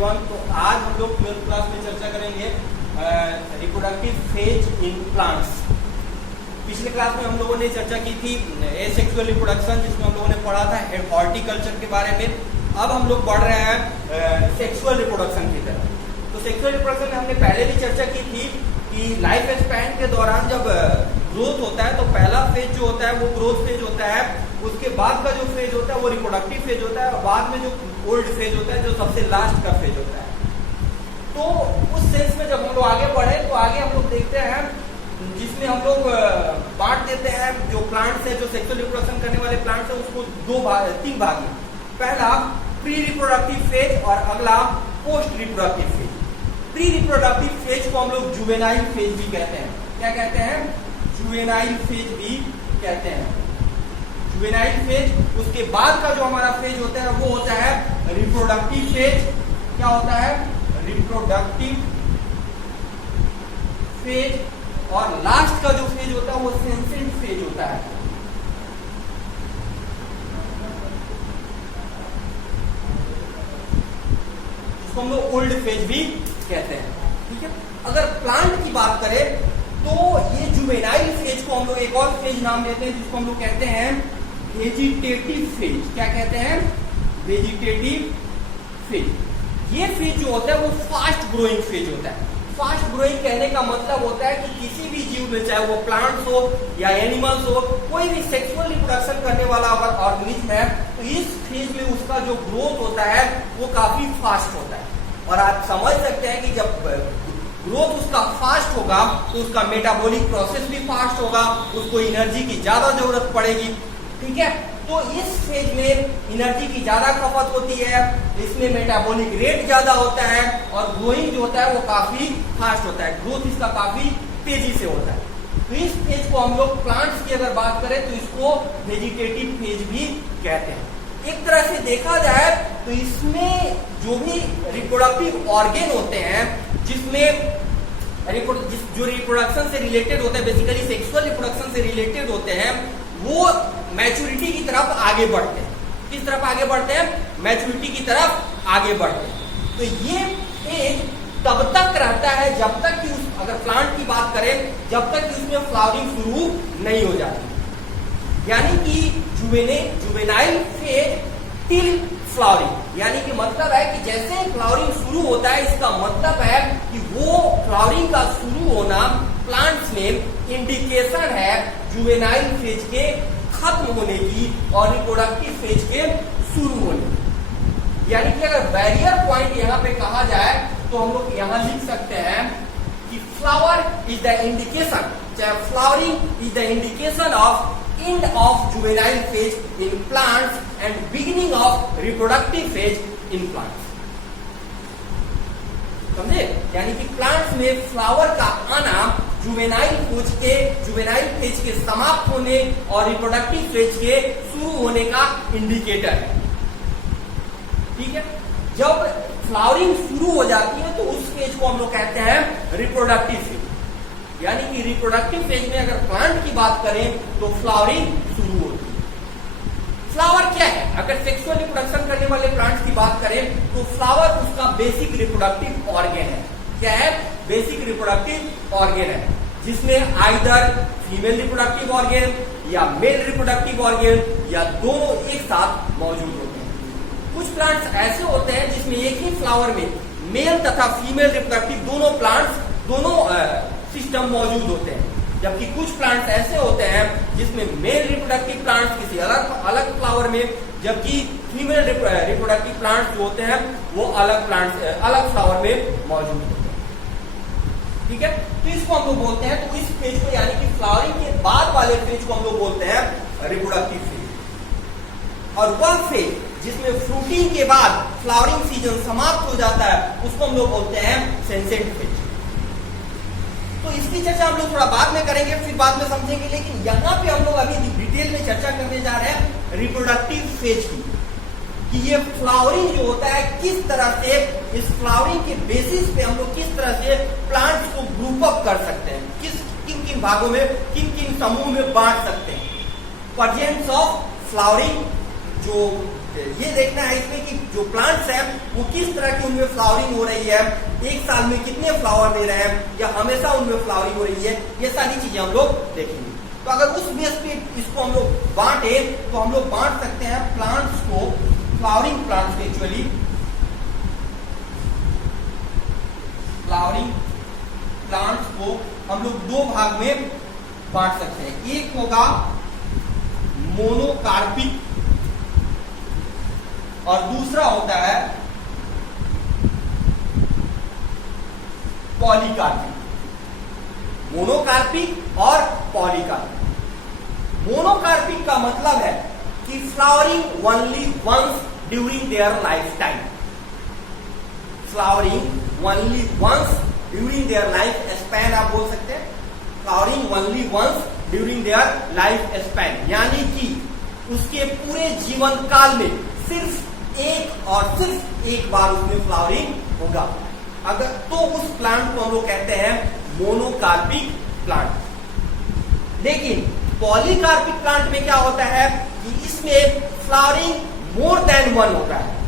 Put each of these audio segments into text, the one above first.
Everyone. तो आज हम लोग 12th क्लास में चर्चा करेंगे रिप्रोडक्टिव फेज इन प्लांट्स। पिछले क्लास में हम लोगों ने चर्चा की थी एसेक्सुअल रिप्रोडक्शन, जिसमें हम लोगों ने पढ़ा था हॉर्टिकल्चर के बारे में। अब हम लोग पढ़ रहे हैं सेक्सुअल रिप्रोडक्शन की तरफ। तो सेक्सुअल रिप्रोडक्शन में हमने पहले भी चर्चा की थी कि लाइफ स्पैन के दौरान जब ग्रोथ होता है तो पहला फेज जो होता है वो ग्रोथ फेज होता है, उसके बाद का जो फेज होता है वो रिप्रोडक्टिव फेज होता है, और बाद में जो ओल्ड फेज होता है जो सबसे लास्ट का फेज होता है। तो उस सेंस में जब हम लोग आगे बढ़े तो आगे हम लोग देखते हैं जिसमें हम लोग बांट देते हैं जो प्लांट्स है, जो सेक्सुअल रिप्रोडक्शन करने वाले प्लांट्स है, उसको तीन भाग में। पहला प्री रिप्रोडक्टिव फेज और अगला post reproductive phase. Pre reproductive phase को हम लोग जुवेनाइल फेज भी कहते हैं। क्या कहते हैं? जुवेनाइल फेज भी कहते हैं। जुवेनाइल फेज, उसके बाद का जो हमारा फेज होता है वो होता है रिप्रोडक्टिव फेज। क्या होता है? Reproductive phase. और लास्ट का जो फेज होता है वो सेंसेंट फेज होता है। जिसको हम लोग ओल्ड फेज भी कहते हैं। ठीक है, अगर प्लांट की बात करें तो ये जुवेनाइल फेज को हम लोग एक और फेज नाम देते हैं, जिसको हम लोग कहते हैं वेजिटेटिव फेज। क्या कहते हैं? Vegetative phase. ये फेज जो होता है वो फास्ट ग्रोइंग फेज होता है। फास्ट ग्रोइंग कहने का मतलब होता है कि किसी भी जीव में, चाहे वो प्लांट्स हो या एनिमल्स हो, कोई भी सेक्सुअल रिप्रोडक्शन करने वाला अगर ऑर्गेनिज्म है तो इस फेज में उसका जो ग्रोथ होता है वो काफी फास्ट होता है। और आप समझ सकते हैं कि जब ग्रोथ उसका फास्ट होगा तो उसका मेटाबॉलिक प्रोसेस भी फास्ट होगा, उसको एनर्जी की ज्यादा जरूरत पड़ेगी। ठीक है, तो इस फेज में एनर्जी की ज्यादा खपत होती है, इसमें मेटाबॉलिक रेट ज्यादा होता है और ग्रोइंग जो होता है वो काफी फास्ट होता है, ग्रोथ इसका काफी तेजी से होता है। तो इस फेज को हम लोग प्लांट्स की अगर बात करें तो इसको वेजिटेटिव फेज भी कहते हैं। एक तरह से देखा जाए तो इसमें जो भी रिप्रोडक्टिव ऑर्गेन होते हैं, जिसमें जो रिप्रोडक्शन से रिलेटेड होते हैं, बेसिकली सेक्सुअल रिप्रोडक्शन से रिलेटेड होते हैं, वो मैच्योरिटी की तरफ आगे बढ़ते हैं। किस तरफ आगे बढ़ते हैं? मैच्योरिटी की तरफ आगे बढ़ते हैं। तो ये फेज तब तक रहता है जब तक कि अगर प्लांट की बात करें, जब तक कि उसमें फ्लावरिंग शुरू नहीं हो जाती। यानी कि जुवेनाइल फेज टिल फ्लावरिंग, यानी कि मतलब है कि जैसे फ्लावरिंग शुरू होता है, इसका मतलब है कि वो फ्लावरिंग का शुरू होना प्लांट्स में इंडिकेशन है जुवेनाइल फेज के खत्म होने की और रिप्रोडक्टिव फेज के शुरू होने की। यानी कि अगर बैरियर पॉइंट यहाँ पे कहा जाए तो हम लोग यहाँ लिख सकते हैं कि फ्लावर इज द इंडिकेशन, चाहे flowering is the indication of end of juvenile phase in plants and beginning of reproductive phase in plants। समझे? यानी कि प्लांट्स में फ्लावर का आना जुवेनाइल फेज के समाप्त होने और रिप्रोडक्टिव फेज के शुरू होने का इंडिकेटर है। ठीक है, जब फ्लावरिंग शुरू हो जाती है तो उस फेज को हम लोग कहते हैं रिप्रोडक्टिव फेज। यानी कि रिप्रोडक्टिव फेज में अगर प्लांट की बात करें तो फ्लावरिंग शुरू होती है। फ्लावर क्या है? अगर सेक्सुअल रिप्रोडक्शन करने वाले प्लांट्स की बात करें तो फ्लावर उसका बेसिक रिप्रोडक्टिव ऑर्गेन है। क्या है? बेसिक रिप्रोडक्टिव ऑर्गेन है, जिसमें आइदर फीमेल रिप्रोडक्टिव ऑर्गेन या मेल रिप्रोडक्टिव ऑर्गेन या दोनों एक साथ मौजूद होते हैं। कुछ प्लांट्स ऐसे होते हैं जिसमें एक ही फ्लावर में मेल तथा फीमेल रिप्रोडक्टिव दोनों सिस्टम मौजूद होते हैं, जबकि कुछ प्लांट्स ऐसे होते हैं जिसमें मेल रिप्रोडक्टिव प्लांट्स किसी अलग फ्लावर में, जबकि फीमेल रिप्रोडक्टिव प्लांट्स जो होते हैं वो अलग फ्लावर में मौजूद होते हैं। ठीक है, तो इसको हम लोग बोलते हैं, तो इस फेज को यानी कि फ्लावरिंग के बाद वाले फेज को हम लोग बोलते हैं रिप्रोडक्टिव फेज। और वह फेज जिसमें फ्रूटिंग के बाद फ्लावरिंग सीजन समाप्त हो जाता है उसको हम लोग बोलते हैं सेंसेंट फेज। तो इसकी चर्चा हम लोग थोड़ा बाद में करेंगे, फिर बाद में समझेंगे, लेकिन यहाँ पे हम लोग अभी डिटेल में चर्चा करने जा रहे हैं रिप्रोडक्टिव फेज की, कि ये फ्लावरिंग जो होता है किस तरह से, इस फ्लावरिंग के बेसिस पे हम लोग किस तरह से प्लांट्स को ग्रुप अप कर सकते हैं, किन किन भागों में, किन किन समूह में बांट सकते हैं। प्रेजेंस ऑफ फ्लावरिंग, जो ये देखना है इसमें कि जो प्लांट्स हैं वो किस तरह की उनमें फ्लावरिंग हो रही है, एक साल में कितने फ्लावर दे रहे हैं या हमेशा उनमें फ्लावरिंग हो रही है, ये सारी चीजें हम लोग देखेंगे। तो अगर उस बेस पे इसको हम लोग बांटे तो हम लोग बांट सकते हैं प्लांट्स को, flowering plants actually flowering plants को हम लोग दो भाग में बांट सकते हैं। एक होगा मोनोकार्पिक और दूसरा होता है पॉलीकार्पिक। मोनोकार्पिक और पॉलीकार्पिक। मोनोकार्पिक का मतलब है कि flowering only once during their life time, flowering only once during their life span, आप बोल सकते हैं flowering only once during their life span, यानी कि उसके पूरे जीवन काल में सिर्फ एक और सिर्फ एक बार उसमें फ्लावरिंग होगा। अगर तो उस प्लांट को हम लोग कहते हैं मोनोकार्पिक प्लांट। लेकिन पॉलीकार्पिक प्लांट में क्या होता है कि इसमें फ्लावरिंग मोर देन वन होता है,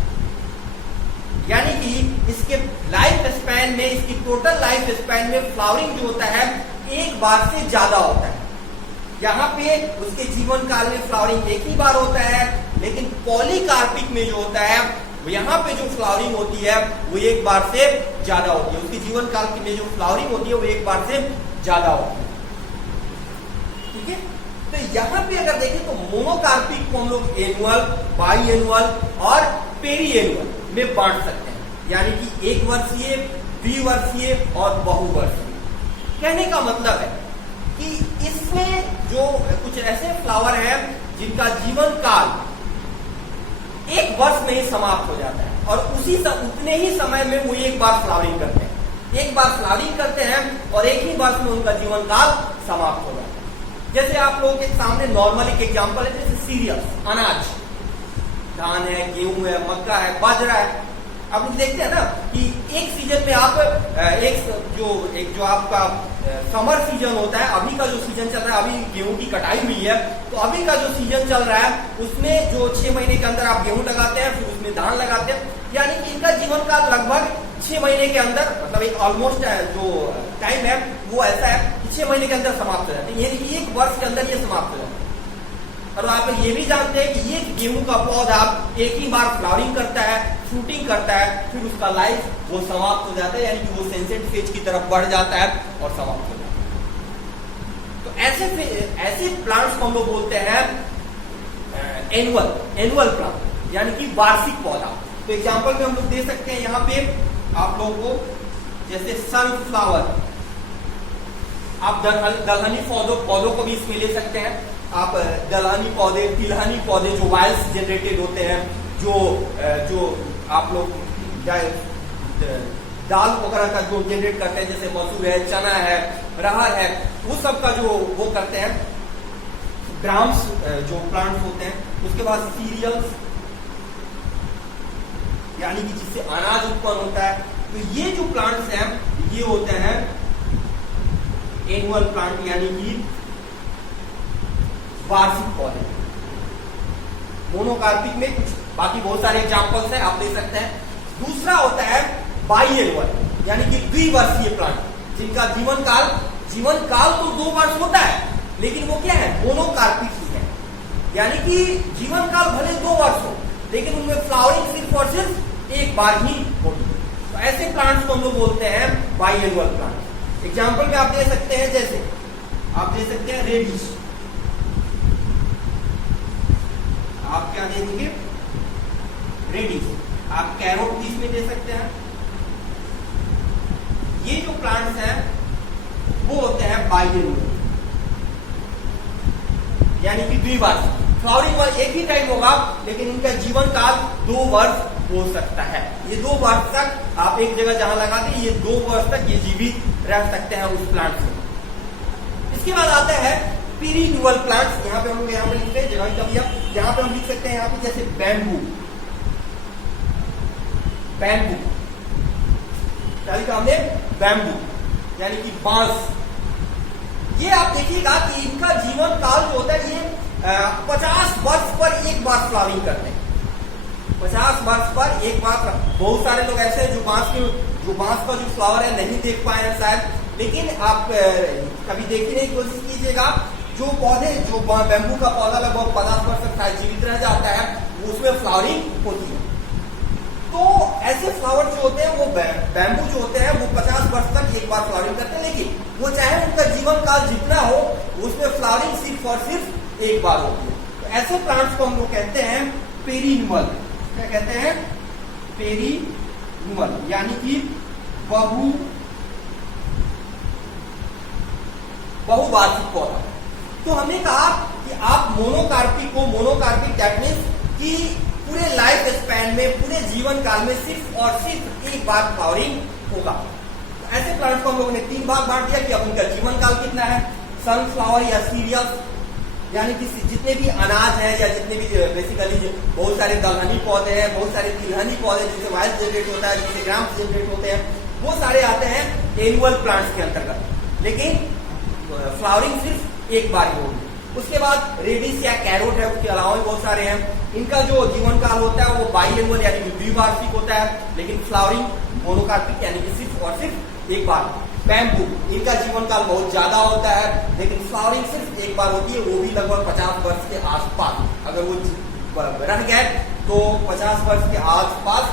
यानी कि इसके लाइफ स्पैन में, इसकी टोटल लाइफ स्पैन में फ्लावरिंग जो होता है एक बार से ज्यादा होता है। यहाँ पे उसके जीवन काल में फ्लावरिंग एक ही बार होता है, लेकिन पॉलीकार्पिक में जो होता है वो यहाँ पे जो फ्लावरिंग होती है वो एक बार से ज्यादा होती है। उसके जीवन काल में जो फ्लावरिंग होती है वो एक बार से ज्यादा होती है। ठीक है, तो यहाँ पे अगर देखें तो मोनोकार्पिक को हम लोग एनुअल, बाई एनुअल और पेरी एनुअल में बांट सकते हैं, यानी कि एक वर्षीय, द्विवर्षीय और बहुवर्षीय। कहने का मतलब है कि इसमें जो कुछ ऐसे फ्लावर हैं जिनका जीवन काल एक वर्ष में ही समाप्त हो जाता है और उतने ही समय में वो एक बार फ्लावरिंग करते हैं, एक बार फ्लावरिंग करते हैं और एक ही वर्ष में उनका जीवन काल समाप्त हो जाता है। जैसे आप लोगों के सामने नॉर्मल एक एग्जांपल है, जैसे सीरियल्स, अनाज, धान है, गेहूं है, मक्का है, बाजरा है। आप लोग देखते हैं ना कि एक सीजन में आप एक जो आपका समर सीजन होता है, अभी का जो सीजन चल रहा है, अभी गेहूं की कटाई हुई है, तो अभी का जो सीजन चल रहा है उसमें जो 6 महीने के अंदर आप गेहूं लगाते हैं, फिर उसमें धान लगाते हैं, यानी कि इनका जीवन काल लगभग 6 महीने के अंदर, मतलब एक ऑलमोस्ट जो टाइम है वो ऐसा है कि 6 महीने के अंदर समाप्त हो जाते हैं, यानी कि एक वर्ष के अंदर ये समाप्त हो जाता है। और आप ये भी जानते हैं कि ये गेहूं का पौधा एक ही बार फ्लावरिंग करता है, फ्रूटिंग करता है, फिर उसका लाइफ वो समाप्त हो जाता है, यानी कि वो सेंसेंट फेज की तरफ बढ़ जाता है और समाप्त हो जाता है। तो ऐसे प्लांट्स को हम लोग बोलते हैं एनुअल प्लांट, यानी कि वार्षिक पौधा। तो एग्जाम्पल में हम लोग दे सकते हैं यहाँ पे आप लोगों को, जैसे सनफ्लावर, आप दलहनी पौधों को भी इसमें ले सकते हैं। आप दलहनी पौधे, तिलहनी पौधे जो वायल्स जनरेटेड होते हैं, जो आप लोग दाल वगैरह का जो जनरेट करते हैं, जैसे मसूर है, चना है, अरहर है, वो सब का जो वो करते हैं, ग्राम्स जो प्लांट्स होते हैं। उसके बाद सीरियल्स, यानी कि जिससे अनाज उत्पन्न होता है। तो ये जो प्लांट्स हैं ये होते हैं एनुअल प्लांट, यानी कि वार्षिक पौधे। मोनोकार्पिक में कुछ बाकी बहुत सारे एग्जांपल्स हैं, आप दे सकते हैं। दूसरा होता है बाइएनुअल, यानी कि द्विवर्षीय प्लांट, जिनका जीवन काल तो 2 वर्ष होता है, लेकिन वो क्या है, मोनोकार्पिक ही है, यानी कि जीवन काल भले 2 वर्ष हो, लेकिन उनमें फ्लावरिंग सिर्फ और सिर्फ एक बार ही होती है। तो ऐसे प्लांट्स को हम लोग बोलते हैं बाइएनुअल प्लांट। एग्जाम्पल में आप दे सकते हैं, जैसे आप दे सकते हैं रेडिश, आप क्या दे देंगे, रेडिश। आप कैरोट भी इसमें दे सकते हैं। ये जो प्लांट्स हैं वो होते हैं बाइएनुअल, यानी कि द्विवार्षिक। फ्लावरिंग एक ही टाइम होगा, लेकिन इनका जीवन काल 2 वर्ष हो सकता है। ये 2 वर्ष तक आप एक जगह जहां लगाते हैं, ये 2 वर्ष तक ये जीवित रह सकते हैं उस प्लांट में। इसके बाद आता है पेरिन्यूअल प्लांट्स। यहाँ पे हम लोग यहाँ पे लिखते हैं जगह कभी, आप यहाँ पे हम लिख सकते हैं यहाँ पे, जैसे बैम्बू, क्या लिखा हमने, बैम्बू, यानी कि बांस। ये आप देखिएगा कि इनका जीवन काल जो होता है ये 50 वर्ष पर एक बार फ्लावरिंग करते हैं, 50 वर्ष पर एक बार। बहुत सारे लोग ऐसे हैं जो बांस का जो फ्लावर है नहीं देख पाए हैं शायद, लेकिन आप कभी देखने की कोशिश कीजिएगा। जो बैम्बू का पौधा लगभग 50 वर्ष तक शायद जीवित रह जाता है, उसमें फ्लावरिंग होती है। तो ऐसे फ्लावर जो होते हैं वो बैम्बू जो होते हैं वो 50 वर्ष तक एक बार फ्लावरिंग करते हैं, लेकिन वो चाहे उनका जीवन काल जितना हो उसमें फ्लावरिंग सिर्फ और सिर्फ एक बार होती है। तो ऐसे प्लांट्स को हम लोग कहते हैं पेरिन्यूअल। क्या कहते हैं? पेरिन्यूअल, यानी कि बहुवार्षिक पौधा। तो हमने कहा कि आप मोनोकार्पिक दैट मीन्स कि पूरे लाइफ स्पैन में, पूरे जीवन काल में सिर्फ और सिर्फ एक बार फ्लावरिंग होगा। तो ऐसे प्लांट्स को हम लोगों ने 3 भाग बांट दिया कि अब उनका जीवन काल कितना है। सनफ्लावर या सीरियल्स, यानी कि जितने भी अनाज हैं या जितने भी बेसिकली बहुत सारे दलहनी पौधे हैं, बहुत सारे तिलहनी पौधे जिनसे वाइस जनरेट होता है, जिनसे ग्राम्स जनरेट होते हैं, वो सारे आते हैं एनुअल प्लांट्स के अंतर्गत, लेकिन फ्लावरिंग सिर्फ एक बार ही होगी। उसके बाद रेडिस या कैरोट है, उसके अलावा भी बहुत सारे हैं। इनका जो जीवन काल होता है वो बाइएनुअल यानी कि द्विवार्षिक होता है, लेकिन फ्लावरिंग मोनोकार्पिक यानी कि सिर्फ और सिर्फ एक बार। बैम्बू, इनका जीवन काल बहुत ज्यादा होता है, लेकिन फ्लावरिंग सिर्फ एक बार होती है, वो भी लगभग 50 वर्ष के आसपास। अगर वो रह गए तो 50 वर्ष के आसपास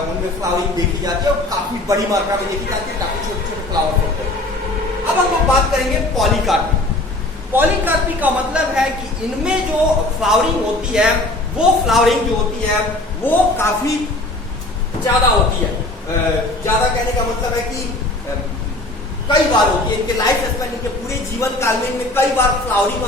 उनमें फ्लावरिंग देखी जाती है और काफी बड़ी मात्रा में देखी जाती है, काफी छोटे छोटे फ्लावर होते हैं। अब हम लोग बात करेंगे पॉलीकार्पिक। पॉलीकार्पिक का मतलब है कि इनमें जो फ्लावरिंग होती है, वो फ्लावरिंग जो होती है वो काफी ज्यादा होती है। ज्यादा कहने का मतलब है कि कई बार होती है। इनके लाइफ स्पैन, इनके पूरे जीवन काल में इनमें कई बार फ्लावरिंग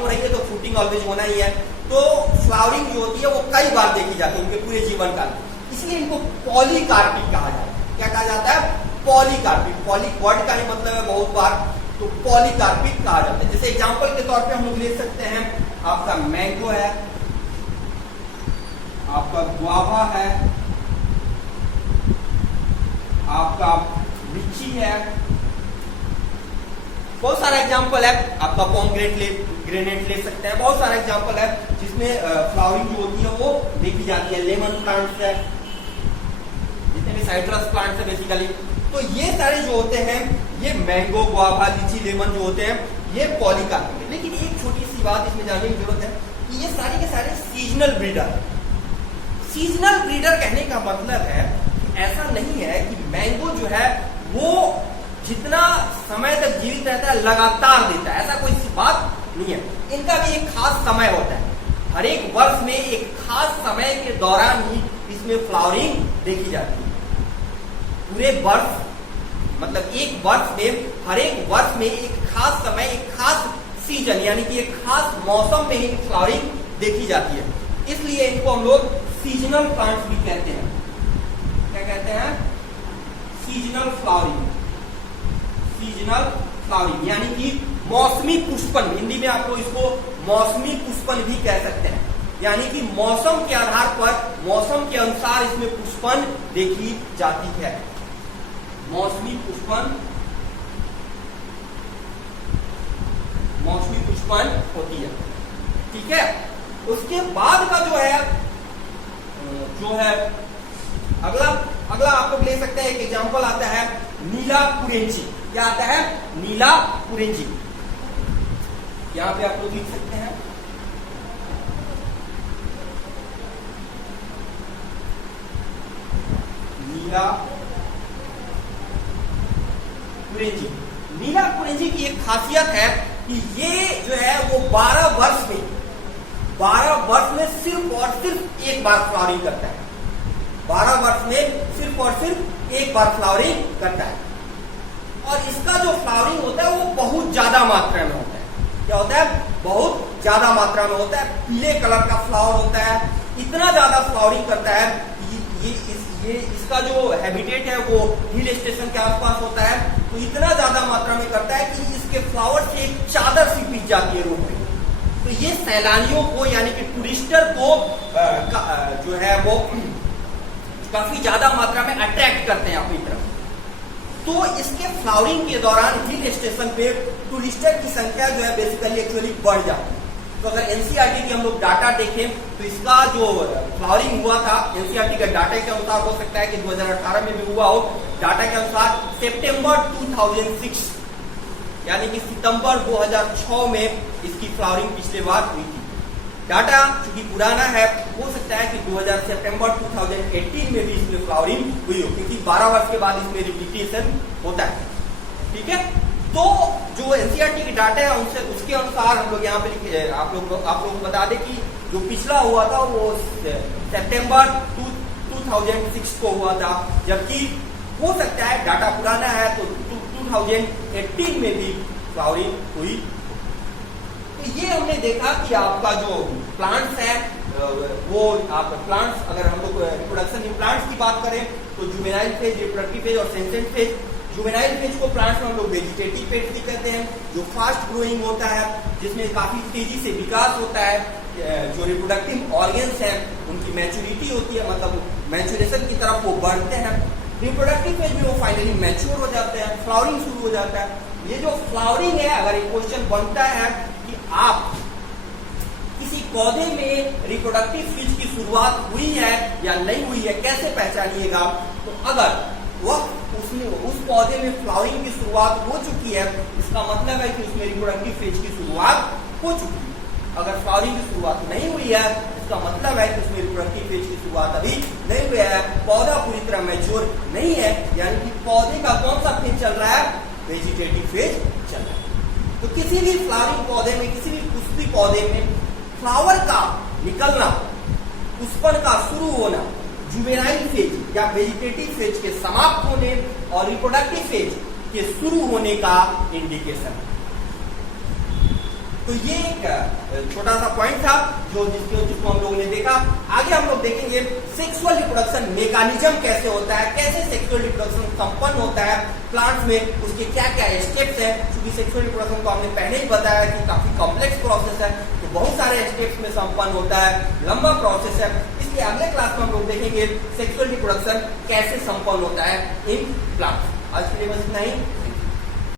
हो रही है, तो फ्रूटिंग ऑलवेज होना ही है। तो फ्लावरिंग जो होती है वो कई बार देखी जाती है इनके पूरे जीवन काल में, इसलिए इनको पॉलीकार्पिक कहा जाता है। क्या कहा जाता है? पॉलीकार्पिक। पॉली वर्ड का ही मतलब है बहुत बार, तो पॉलीकार्पिक कहा जाता है। जैसे एग्जांपल के तौर पे हम लोग ले सकते हैं, आपका मैंगो है, आपका गुआवा है, आपका लीची है, बहुत सारा एग्जांपल है। आपका पोमग्रेनेट ले सकते हैं, बहुत सारा एग्जांपल है जिसमें फ्लावरिंग जो होती है वो देखी जाती है। लेमन प्लांट्स है, जितने भी साइट्रस प्लांट्स है बेसिकली। तो ये सारे जो होते हैं, ये मैंगो, गुआवा, लीची, लेमन जो होते हैं, ये पॉलीकार्पिक है। लेकिन एक छोटी सी बात इसमें जानने की जरूरत है कि ये सारे के सारे सीजनल ब्रीडर। सीजनल ब्रीडर कहने का मतलब है ऐसा नहीं है कि मैंगो जो है वो जितना समय तक जीवित रहता है लगातार देता है, ऐसा कोई बात नहीं है। इनका भी एक खास समय होता है, हर एक वर्ष में एक खास समय के दौरान ही इसमें फ्लावरिंग देखी जाती है। पूरे वर्ष मतलब एक वर्ष में, हर एक वर्ष में एक खास समय, एक खास सीजन यानी कि एक खास मौसम में ही फ्लावरिंग देखी जाती है, इसलिए इनको हम लोग सीजनल प्लांट्स भी कहते हैं। क्या कहते हैं? Seasonal flowering. सीजनल फ्लावरिंग यानी कि मौसमी पुष्पन, हिंदी में आप लोग इसको मौसमी पुष्पन भी कह सकते हैं, यानी कि मौसम के आधार पर, मौसम के अनुसार इसमें पुष्पन देखी जाती है। मौसमी पुष्पन होती है, ठीक है। उसके बाद का जो है अगला आप लोग ले सकते हैं, एक एग्जांपल आता है नीला कुरेंची। क्या आता है? नीला कुरेंची। यहां पे आप लोग लिख सकते हैं नीला कुरेंची। नीला कुरेंची की एक खासियत है कि ये जो है वो 12 वर्ष में सिर्फ और सिर्फ एक बार फ्लावरिंग करता है। 12 वर्ष में सिर्फ और सिर्फ एक बार फ्लावरिंग करता है, और इसका जो फ्लावरिंग होता है वो बहुत ज्यादा मात्रा में होता है। क्या होता है? बहुत ज्यादा मात्रा में होता है, पीले कलर का फ्लावर होता है, इतना ज्यादा फ्लावरिंग करता है। इसका जो हैबिटेट है वो हिल स्टेशन के आसपास होता है, तो इतना ज्यादा मात्रा में करता है कि इसके फ्लावर से एक चादर सी पिट जाती है रूम में। तो ये सैलानियों को यानी कि टूरिस्टर को जो है वो काफी ज्यादा मात्रा में अट्रैक्ट करते हैं अपनी तरफ। तो इसके फ्लावरिंग के दौरान हिल स्टेशन पे टूरिस्टर की संख्या जो है बेसिकली एक्चुअली बढ़ जाती है। तो अगर एनसीईआरटी की हम लोग डाटा देखें तो इसका जो फ्लावरिंग हुआ था एनसीईआरटी के डाटा के अनुसार हो सकता है कि 2018 में भी हुआ हो। डाटा के अनुसार सितंबर 2006 यानी कि सितंबर 2006 में इसकी फ्लावरिंग पिछले बार हुई थी। डाटा चूंकि पुराना है, हो सकता है कि सितंबर 2018 में भी इसमें फ्लावरिंग हुई हो, क्योंकि 12 वर्ष के बाद इसमें रिपीटेशन होता है। ठीक है, तो जो एनसीईआरटी की डाटा है उनसे उसके अनुसार हम लोग यहाँ पे आप लोग को बता दें कि जो पिछला हुआ था वो सितंबर 2006 को हुआ था, जबकि हो सकता है डाटा पुराना है तो 2018 में भी फ्लावरिंग हुई। तो ये हमने देखा कि आपका जो प्लांट्स है वो आप प्लांट्स, अगर हम लोग रिप्रोडक्शन इन प्लांट्स की बात करें तो जुवेनाइल फेज, रिप्रोडक्टिव फेज और सेंसेंट फेज। जुवेनाइल फेज को प्लांट्स में हम लोग वेजिटेटिव फेज भी कहते हैं, जो फास्ट ग्रोइंग होता है, जिसमें काफी तेजी से विकास होता है। जो रिप्रोडक्टिव ऑर्गन्स हैं उनकी मैच्योरिटी होती है, मतलब मैच्योरेशन की तरफ वो बढ़ते हैं। रिप्रोडक्टिव फेज में वो फाइनली मैच्योर हो जाते हैं, फ्लावरिंग शुरू हो जाता है। ये जो फ्लावरिंग है, अगर एक क्वेश्चन बनता है कि आप किसी पौधे में रिप्रोडक्टिव फेज की शुरुआत हुई है या नहीं हुई है, कैसे पहचानिएगा? तो अगर वह उस पौधे में फ्लावरिंग की शुरुआत हो चुकी है, इसका मतलब है कि उसमें रिप्रोडक्टिव फेज की शुरुआत हो चुकी है। अगर फ्लावरिंग की शुरुआत नहीं हुई है, इसका मतलब है कि उसमें रिप्रोडक्टिव फेज की शुरुआत अभी नहीं हुई है, पौधा पूरी तरह मैच्योर नहीं है, यानी कि पौधे का कौन सा फेज चल रहा है? वेजिटेटिव फेज चल रहा है। तो किसी भी फ्लावरिंग पौधे में, किसी भी पुष्पी पौधे में फ्लावर का निकलना, पुष्पन का शुरू होना जुवेनाइल फेज या वेजिटेटिव फेज के समाप्त होने और रिप्रोडक्टिव फेज के शुरू होने का इंडिकेशन है। तो ये एक छोटा सा पॉइंट था जिसको हम लोगों ने देखा। आगे हम लोग देखेंगे सेक्सुअल रिप्रोडक्शन मैकेनिज्म कैसे होता है, कैसे सेक्सुअल रिप्रोडक्शन संपन्न होता है प्लांट्स में, उसके क्या क्या स्टेप्स हैं। क्योंकि सेक्सुअल रिप्रोडक्शन को हमने पहले ही बताया कि काफी कॉम्प्लेक्स प्रोसेस है, तो बहुत सारे स्टेप्स में संपन्न होता है, लंबा प्रोसेस है। इसलिए अगले क्लास में हम लोग देखेंगे सेक्सुअल रिप्रोडक्शन कैसे संपन्न होता है इन प्लांट्स। आज के लिए बस इतना ही।